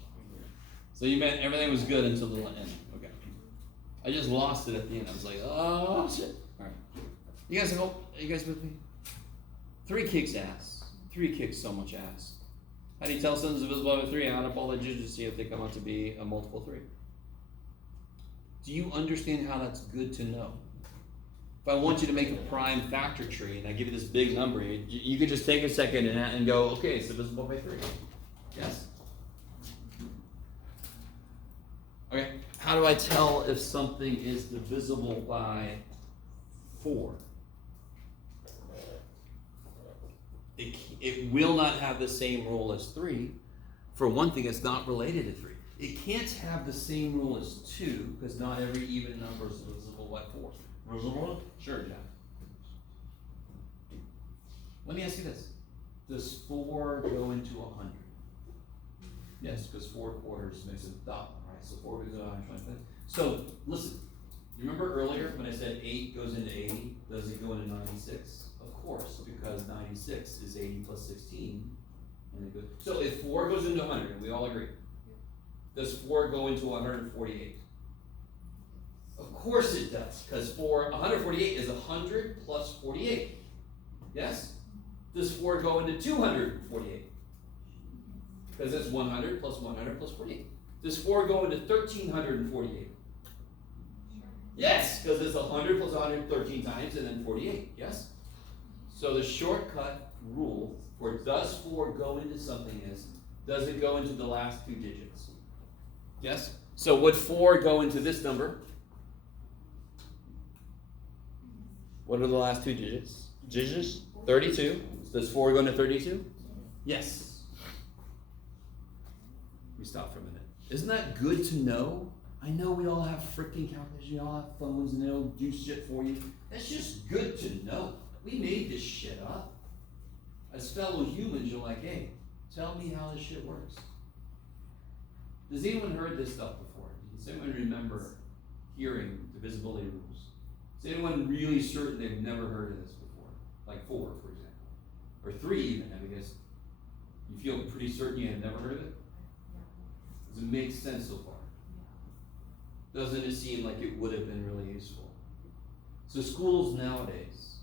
So you meant everything was good until the end. Okay. I just lost it at the end. I was like, oh shit. All right. You guys with me? 3 kicks ass. 3 kicks so much ass. How do you tell something's divisible by 3? Add up all the digits, see if they come out to be a multiple 3. Do you understand how that's good to know? If I want you to make a prime factor tree and I give you this big number, you could just take a second and go, okay, it's divisible by 3. Yes? Okay, how do I tell if something is divisible by 4? It will not have the same rule as 3. For one thing, it's not related to 3. It can't have the same rule as 2 because not every even number is divisible by 4. Divisible? Sure, Jack. Let me ask you this. Does 4 go into 100? Yes, because 4 quarters makes it $1, right? So 4 goes into 125. So, listen. You remember earlier when I said 8 goes into 80? Does it go into 96? Of course, because 96 is 80 plus 16. And it goes, so if 4 goes into 100, and we all agree, does 4 go into 148? Of course it does, because 148 is 100 plus 48. Yes? Does 4 go into 248? Because it's 100 plus 100 plus 48. Does 4 go into 1348? Yes, because it's 100 plus 100 13 times and then 48. Yes? So the shortcut rule for does 4 go into something is, does it go into the last 2 digits? Yes? So would 4 go into this number? What are the last 2 digits? Digits? 32. Does 4 go into 32? Yes. We stop for a minute. Isn't that good to know? I know we all have freaking calculators, we all have phones, and they'll do shit for you. That's just good to know. We made this shit up. As fellow humans, you're like, hey, tell me how this shit works. Does anyone heard this stuff before? Does anyone remember hearing divisibility rules? Is anyone really certain they've never heard of this before? Like 4, for example. Or 3 even, I guess. You feel pretty certain you have never heard of it? Does it make sense so far? Doesn't it seem like it would have been really useful? So schools nowadays,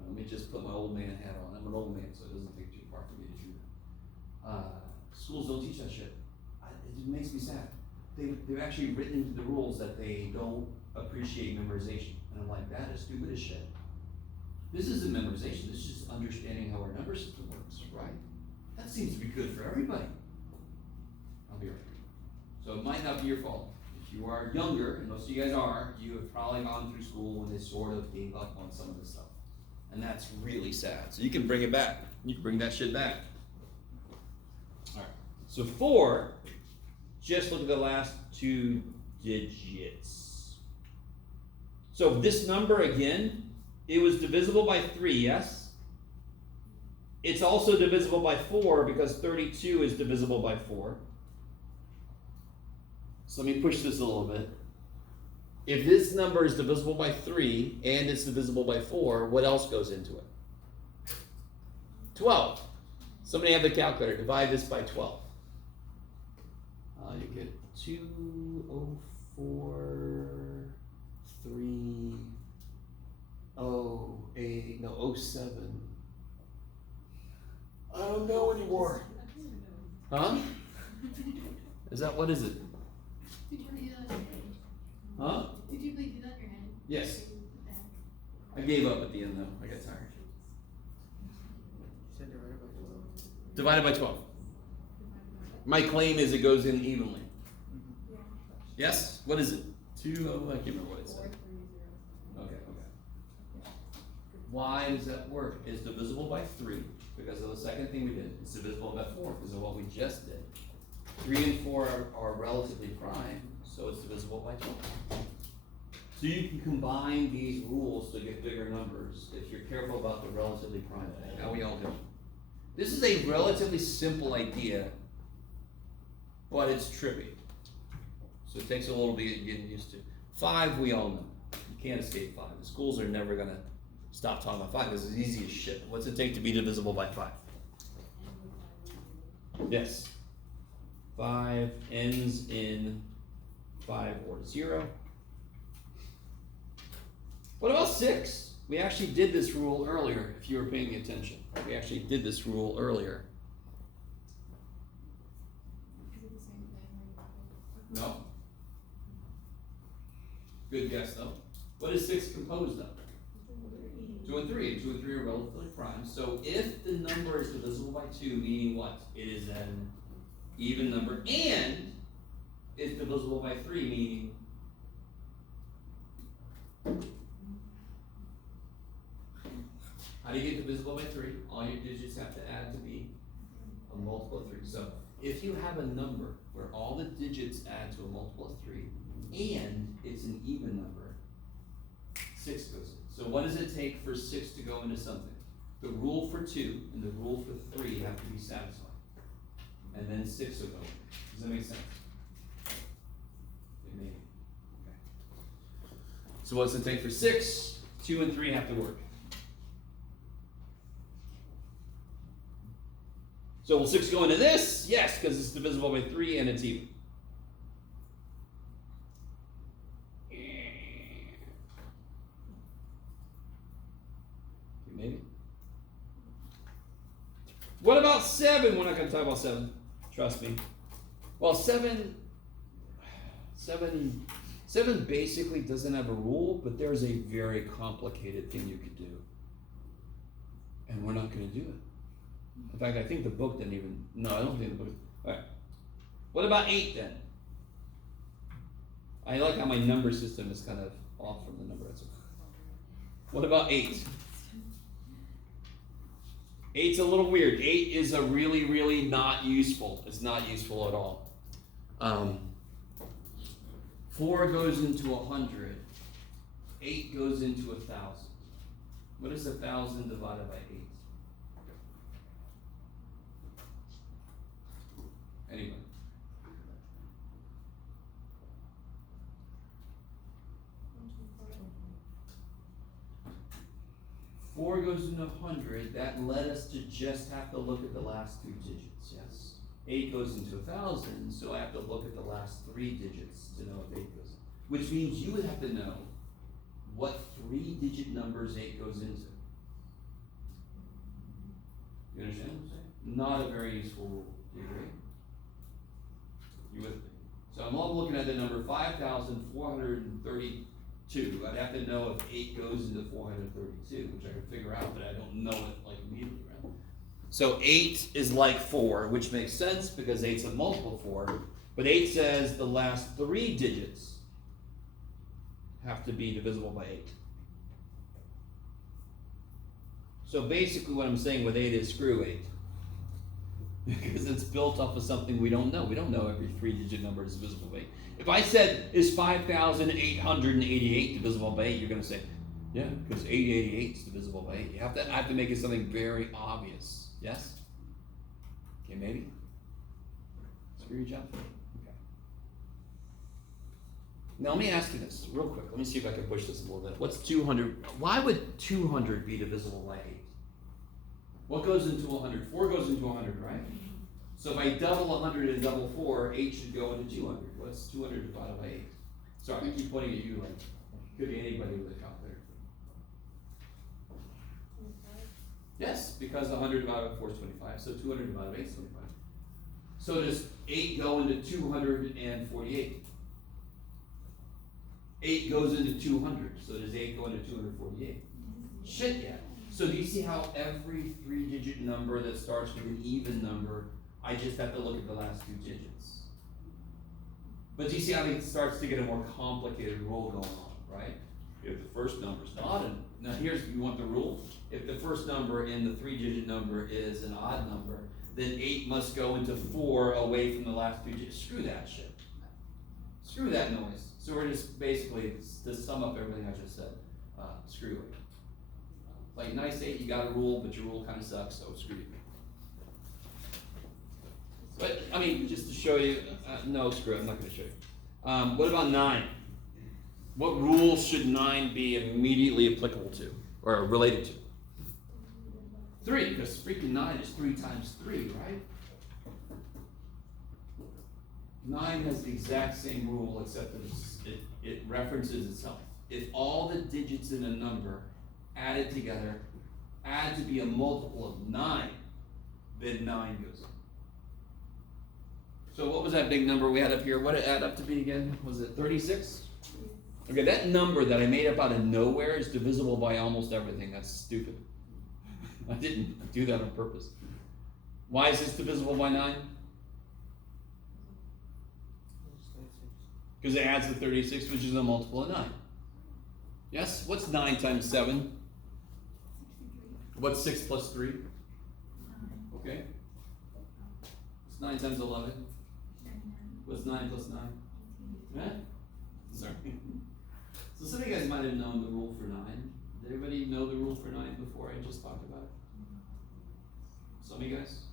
let me just put my old man hat on. I'm an old man, so it doesn't take too far for me to do that. Schools don't teach that shit. It makes me sad. They've actually written into the rules that they don't appreciate memorization. And I'm like, that is stupid as shit. This isn't memorization, this is just understanding how our number system works, right? That seems to be good for everybody. I'll be right here. So it might not be your fault. If you are younger, and most of you guys are, you have probably gone through school when they sort of gave up on some of this stuff. And that's really sad. So you can bring it back. You can bring that shit back. Alright. So 4, just look at the last 2 digits. So this number again, it was divisible by 3, yes? It's also divisible by 4 because 32 is divisible by 4. So let me push this a little bit. If this number is divisible by 3 and it's divisible by 4, what else goes into it? 12. Somebody have the calculator. Divide this by 12. You get 204, 3, 08, no, 07. I don't know anymore. Huh? Is that, what is it? Did you do that in your head? Huh? Did you really do that in your head? Yes. What the heck? I gave up at the end though. I got tired. You said divided by 12. Divided by 12. My claim is it goes in evenly. Yes? What is it? 2, I can't remember what it said. Okay. Why does that work? It's divisible by 3 because of the second thing we did. It's divisible by 4 because of what we just did. 3 and 4 are relatively prime, so it's divisible by 12. So you can combine these rules to get bigger numbers if you're careful about the relatively prime thing. How we all do. This is a relatively simple idea, but it's trippy. So it takes a little bit getting used to. 5 we all know. You can't escape 5. The schools are never gonna stop talking about 5 because it's easy as shit. What's it take to be divisible by 5? Yes. 5 ends in 5 or 0. What about 6? We actually did this rule earlier, if you were paying attention. We actually did this rule earlier. Is it the same thing? No. Good guess though. What is 6 composed of? 2 and 3. 2 and 3 are relatively prime. So if the number is divisible by 2, meaning what? It is an even number, and it's divisible by 3, meaning how do you get divisible by 3? All your digits have to add to be a multiple of 3. So if you have a number where all the digits add to a multiple of 3, and it's an even number, 6 goes in. So what does it take for 6 to go into something? The rule for 2 and the rule for 3 have to be satisfied. And then 6 will go in. Does that make sense? It may. Okay. So what's it take for 6? 2 and 3 have to work. So will 6 go into this? Yes, because it's divisible by 3 and it's even. Maybe. What about 7? We're not going to talk about 7. Trust me. Well, 7 basically doesn't have a rule, but there's a very complicated thing you could do. And we're not going to do it. In fact, I think the book didn't even, no, I don't think the book, all right. What about 8 then? I like how my number system is kind of off from the number. That's okay. What about 8? 8's a little weird. 8 is a really, really not useful. It's not useful at all. 4 goes into 100. 8 goes into 1,000. What is 1,000 divided by 8? Anybody? Four goes into 100. That led us to just have to look at the last 2 digits. Yes. 8 goes into 1,000, so I have to look at the last 3 digits to know if 8 goes in. Which means you would have to know what 3-digit numbers 8 goes into. You understand what I'm saying? Not a very useful rule. Do you agree? You with me? So I'm all looking at the number 5,432. I'd have to know if 8 goes into 432, which I can figure out, but I don't know it like immediately, right? So 8 is like 4, which makes sense because 8's a multiple of 4. But 8 says the last 3 digits have to be divisible by 8. So basically what I'm saying with 8 is screw 8. Because it's built off of something we don't know. We don't know every 3-digit number is divisible by 8. If I said, is 5,888 divisible by 8, you're going to say, yeah, because 888 is divisible by 8. I have to make it something very obvious. Yes? Okay, maybe? Screw your job. Okay. Now let me ask you this real quick. Let me see if I can push this a little bit. What's 200? Why would 200 be divisible by 8? What goes into 100? 4 goes into 100, right? So if I double 100 and double 4, 8 should go into 200. What's 200 divided by 8? Sorry, I keep pointing at you like, could be anybody with a calculator. Yes, because 100 divided by 4 is 25, so 200 divided by 8 is 25. So does 8 go into 248? 8 goes into 200, so does 8 go into 248? Shit, yeah. So do you see how every 3-digit number that starts with an even number, I just have to look at the last 2 digits? But do you see how it starts to get a more complicated rule going on, right? If the first number is odd, and now here's, you want the rule? If the first number in the 3-digit number is an odd number, then 8 must go into 4 away from the last 2 digits. Screw that shit. Screw that noise. So we're just basically, to sum up everything I just said, screw it. Like nice 8, you got a rule, but your rule kind of sucks, so screw you. But, I mean, just to show you, no, screw it, I'm not going to show you. What about 9? What rule should 9 be immediately applicable to, or related to? 3, because freaking 9 is 3 times 3, right? 9 has the exact same rule, except that it references itself. If all the digits in a number added together add to be a multiple of 9, then 9 goes in. So what was that big number we had up here? What did it add up to be again? Was it 36? Okay, that number that I made up out of nowhere is divisible by almost everything. That's stupid. I didn't do that on purpose. Why is this divisible by 9? Because it adds to 36, which is a multiple of 9. Yes? What's 9 times 7? What's 6 plus 3? Okay. What's 9 times 11? What's 9 plus 9? Huh? Sorry. So some of you guys might have known the rule for 9. Did everybody know the rule for 9 before I just talked about it? Some of you guys?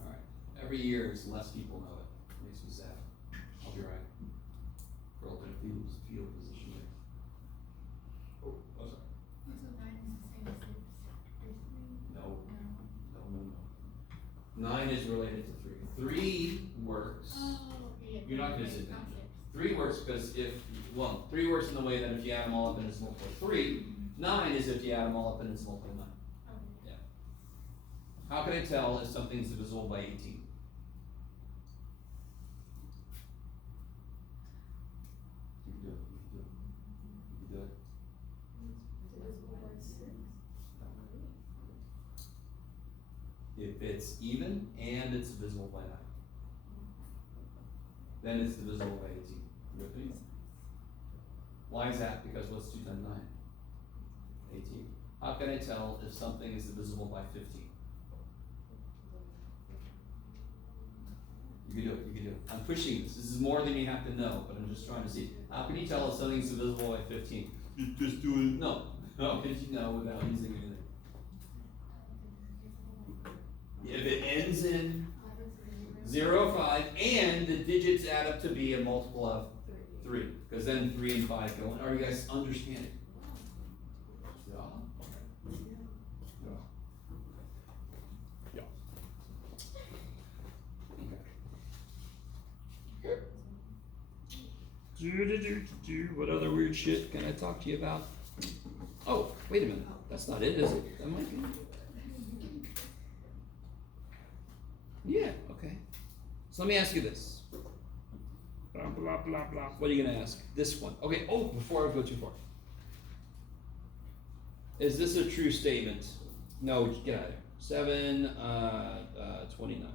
Alright. Every year, less people know it. Makes me sad. I'll be right. Curled in a field position there. Oh, sorry. So 9 is the same as 6, basically? No. No. 9 is related to 3. 3 works. Oh, okay. You're not going to sit down. 3 works because 3 works in the way that if you add them all up and it's multiple of 3. 9 is if you add them all up and it's multiple of 9. Okay. Yeah. How can I tell if something's divisible by 18? You can do it. You can do it. Divisible by 6. If it's even and it's divisible by 9, then it's divisible by 18. You with me? Why is that? Because what's 2 times 9? 18. How can I tell if something is divisible by 15? You can do it, you can do it. I'm pushing this. This is more than you have to know, but I'm just trying to see. How can you tell if something's divisible by 15? You just do it. No. How can you know without using anything? If it ends in 0, 5, and the digits add up to be a multiple of 3, because then 3 and 5 go in. Are you guys understanding? Yeah. Yeah. Okay. What other weird shit can I talk to you about? Oh, wait a minute. That's not it, is it? That might be. Yeah, okay. So let me ask you this. Blah, blah, blah, blah. What are you going to ask? This one. Okay, before I go too far. Is this a true statement? No, get out of there. 7, 29.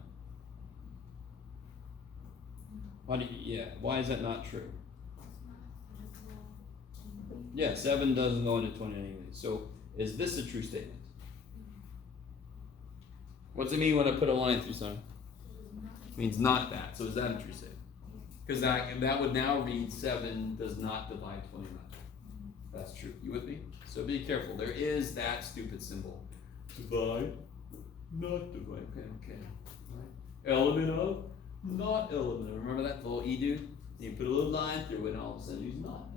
Why is that not true? Yeah, 7 doesn't go into 29 anyway. So, is this a true statement? What does it mean when I put a line through something? It means not that. So is that a true statement? Because that would now read 7 does not divide 29. That's true. You with me? So be careful. There is that stupid symbol. Divide, not divide. Okay. Right. Element of, not element. Remember that little e dude? You put a little line through it and all of a sudden it's not.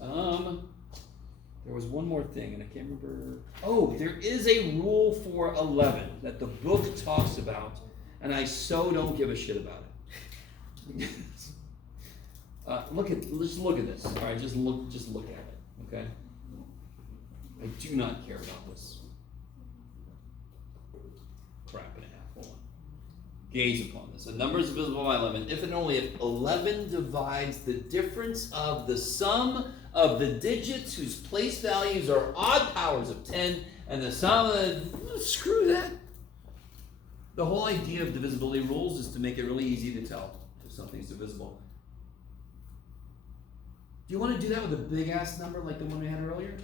Okay. There was one more thing, and I can't remember. Oh, there is a rule for 11 that the book talks about, and I so don't give a shit about it. Let's look at this. All right, just look at it. Okay. I do not care about this crap and a half. Hold on. Gaze upon this. A number is divisible by 11 if and only if 11 divides the difference of the sum of the digits whose place values are odd powers of 10 and the sum of screw that. The whole idea of divisibility rules is to make it really easy to tell if something's divisible. Do you want to do that with a big ass number like the one we had earlier?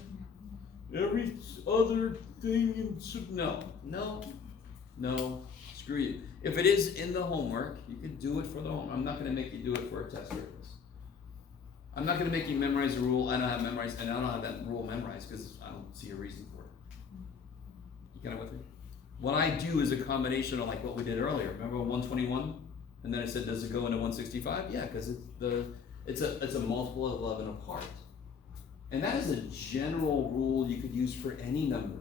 Every other thing in no, screw you. If it is in the homework, you can do it for the homework. I'm not going to make you do it for a test purpose. I'm not going to make you memorize a rule I don't have memorized, and I don't have that rule memorized because I don't see a reason for it. You kind of with me? What I do is a combination of like what we did earlier. Remember 121? And then I said, does it go into 165? Yeah, because it's a multiple of 11 apart. And that is a general rule you could use for any number,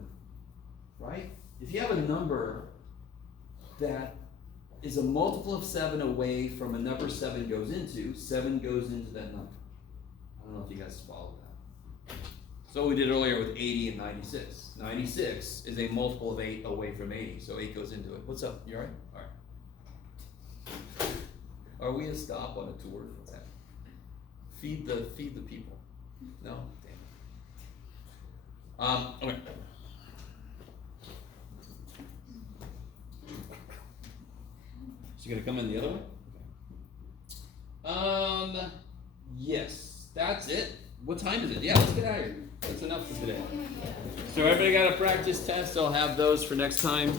right? If you have a number that is a multiple of 7 away from a number 7 goes into, 7 goes into that number. I don't know if you guys follow that. So we did earlier with 80 and 96. 96 is a multiple of 8 away from 80, so 8 goes into it. What's up? You all right? All right. Are we a stop on a tour? What's that? Feed the people. No? Damn. Okay. So you gonna come in the other way? Okay. Yes, that's it. What time is it? Yeah, let's get out of here. That's enough for today. So everybody got a practice test. I'll have those for next time.